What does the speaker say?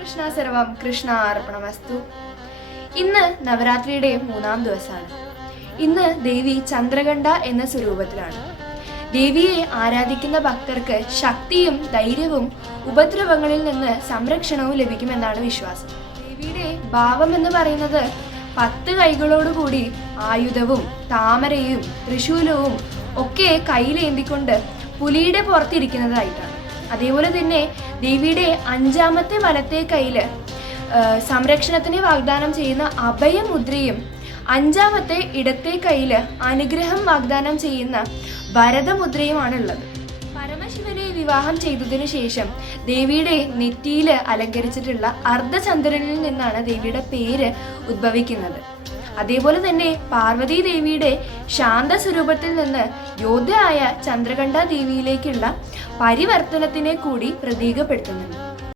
കൃഷ്ണ സർവം കൃഷ്ണ അർപ്പണമസ്തു. ഇന്ന് നവരാത്രിയുടെ 3-ാം ദിവസമാണ്. ഇന്ന് ദേവി ചന്ദ്രകണ്ഠ എന്ന സ്വരൂപത്തിലാണ്. ദേവിയെ ആരാധിക്കുന്ന ഭക്തർക്ക് ശക്തിയും ധൈര്യവും ഉപദ്രവങ്ങളിൽ നിന്ന് സംരക്ഷണവും ലഭിക്കുമെന്നാണ് വിശ്വാസം. ദേവിയുടെ ഭാവം എന്ന് പറയുന്നത് 10 കൈകളോടുകൂടി ആയുധവും താമരയും ത്രിശൂലവും ഒക്കെ കയ്യിലേന്തിക്കൊണ്ട് പുലിയുടെ പുറത്തിരിക്കുന്നതായിട്ടാണ്. അതേപോലെ തന്നെ ദേവിയുടെ 5ാമത്തെ വലത്തെ കയ്യില് സംരക്ഷണത്തിന് വാഗ്ദാനം ചെയ്യുന്ന അഭയമുദ്രയും 5ാമത്തെ ഇടത്തെ കയ്യില് അനുഗ്രഹം വാഗ്ദാനം ചെയ്യുന്ന ഭരതമുദ്രയുമാണുള്ളത്. പരമശിവനെ വിവാഹം ചെയ്തതിനു ശേഷം ദേവിയുടെ നെറ്റിയിൽ അലങ്കരിച്ചിട്ടുള്ള അർദ്ധചന്ദ്രനിൽ നിന്നാണ് ദേവിയുടെ പേര് ഉദ്ഭവിക്കുന്നത്. അതേപോലെ തന്നെ പാർവതി ദേവിയുടെ ശാന്ത സ്വരൂപത്തിൽ നിന്ന് യോദ്ധയായ ചന്ദ്രകണ്ഠ ദേവിയിലേക്കുള്ള പരിവർത്തനത്തിനെ കൂടി പ്രതീകപ്പെടുത്തുന്നുണ്ട്.